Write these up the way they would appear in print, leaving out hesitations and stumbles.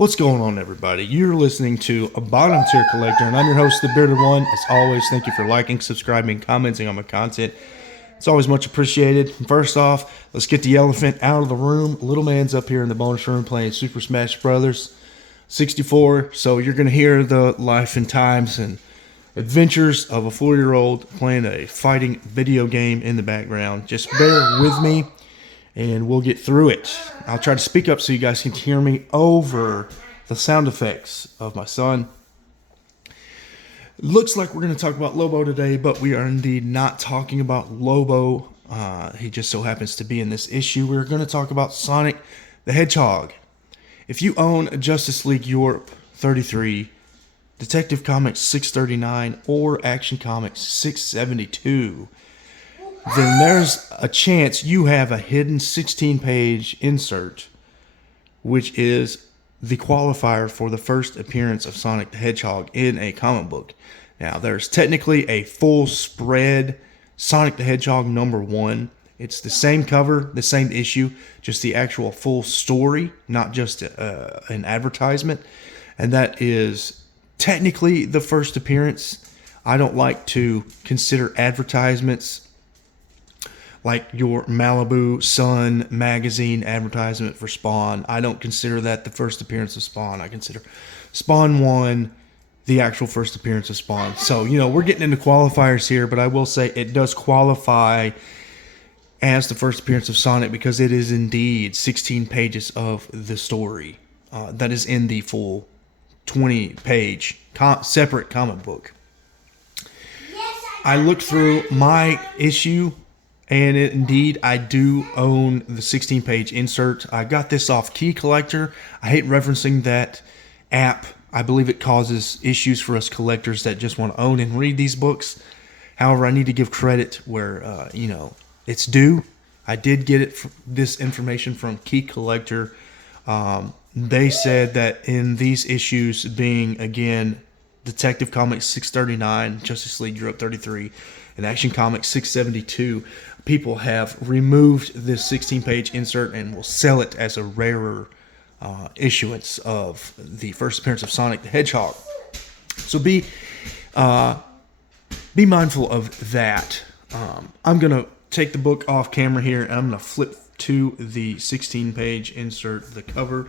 What's going on, everybody? You're listening to A Bottom Tier Collector, and I'm your host, The Bearded One. As always, thank you for liking, subscribing, commenting on my content. It's always much appreciated. First off, let's get the elephant out of the room. Little man's up here in the bonus room playing Super Smash Brothers 64, so you're going to hear the life and times and adventures of a 4-year-old playing a fighting video game in the background. Just bear with me, and we'll get through it. I'll try to speak up so you guys can hear me over the sound effects of my son. Looks like we're going to talk about Lobo today, but we are indeed not talking about Lobo. He just so happens to be in this issue. We're going to talk about Sonic the Hedgehog. If you own Justice League Europe 33, Detective Comics 639, or Action Comics 672, then there's a chance you have a hidden 16-page insert, which is the qualifier for the first appearance of Sonic the Hedgehog in a comic book. Now, there's technically a full spread Sonic the Hedgehog #1. It's the same cover, the same issue, just the actual full story, not just an advertisement. And that is technically the first appearance. I don't like to consider advertisements like your Malibu Sun magazine advertisement for Spawn. I don't consider that the first appearance of Spawn. I consider Spawn 1 the actual first appearance of Spawn. So, we're getting into qualifiers here, but I will say it does qualify as the first appearance of Sonic because it is indeed 16 pages of the story that is in the full 20-page separate comic book. I looked through my issue, and indeed, I do own the 16-page insert. I got this off Key Collector. I hate referencing that app. I believe it causes issues for us collectors that just want to own and read these books. However, I need to give credit where, it's due. I did get this information from Key Collector. They said that in these issues being, again, Detective Comics 639, Justice League Europe 33, and Action Comics 672, people have removed this 16-page insert and will sell it as a rarer issuance of the first appearance of Sonic the Hedgehog. So be mindful of that. I'm going to take the book off camera here, and I'm going to flip to the 16-page insert, the cover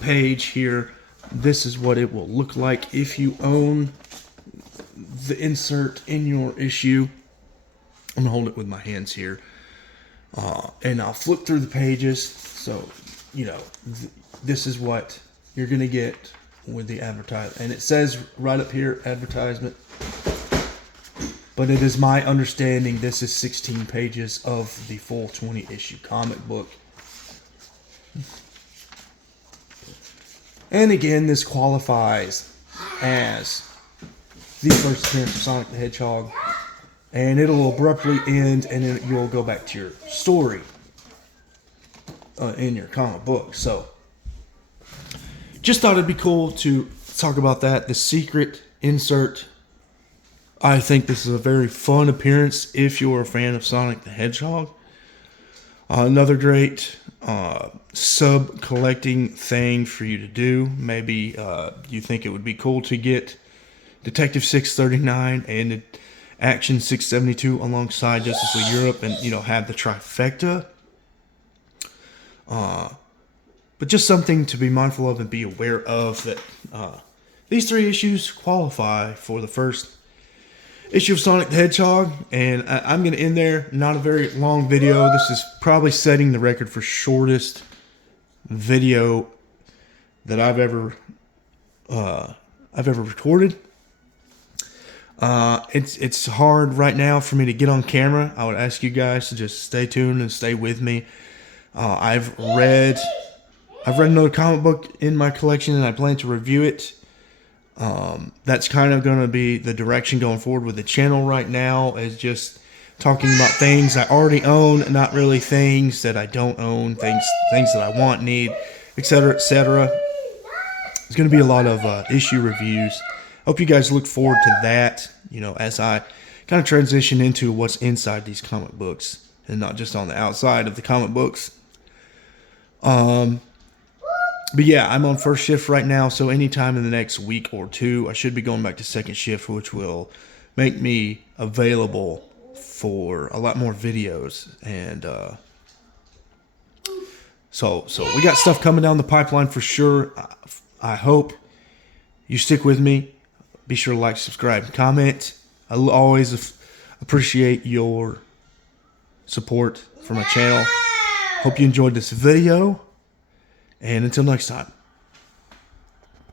page here. This is what it will look like if you own the insert in your issue. I'm going to hold it with my hands here. And I'll flip through the pages. So, this is what you're going to get with the advertisement. And it says right up here, advertisement. But it is my understanding this is 16 pages of the full 20-issue comic book. And again, this qualifies as the first appearance of Sonic the Hedgehog. And it'll abruptly end, and then you'll go back to your story in your comic book. So, just thought it'd be cool to talk about that. The secret insert. I think this is a very fun appearance if you're a fan of Sonic the Hedgehog. Another great sub-collecting thing for you to do. Maybe you think it would be cool to get Detective 639 and Action 672 alongside Justice League Europe and, have the trifecta. But just something to be mindful of and be aware of that these 3 issues qualify for the first issue of Sonic the Hedgehog. And I'm going to end there. Not a very long video. This is probably setting the record for shortest video that I've ever recorded. It's hard right now for me to get on camera. I would ask you guys to just stay tuned and stay with me. I've read another comic book in my collection, and I plan to review it. That's kind of going to be the direction going forward with the channel right now, is just talking about things I already own, not really things that I don't own, things that I want, need, etc., etc. There's going to be a lot of issue reviews. Hope you guys look forward to that, as I kind of transition into what's inside these comic books and not just on the outside of the comic books. But yeah, I'm on first shift right now, so anytime in the next week or two, I should be going back to second shift, which will make me available for a lot more videos. And so we got stuff coming down the pipeline for sure. I hope you stick with me. Be sure to like, subscribe, and comment. I always appreciate your support for my channel. Hope you enjoyed this video. And until next time.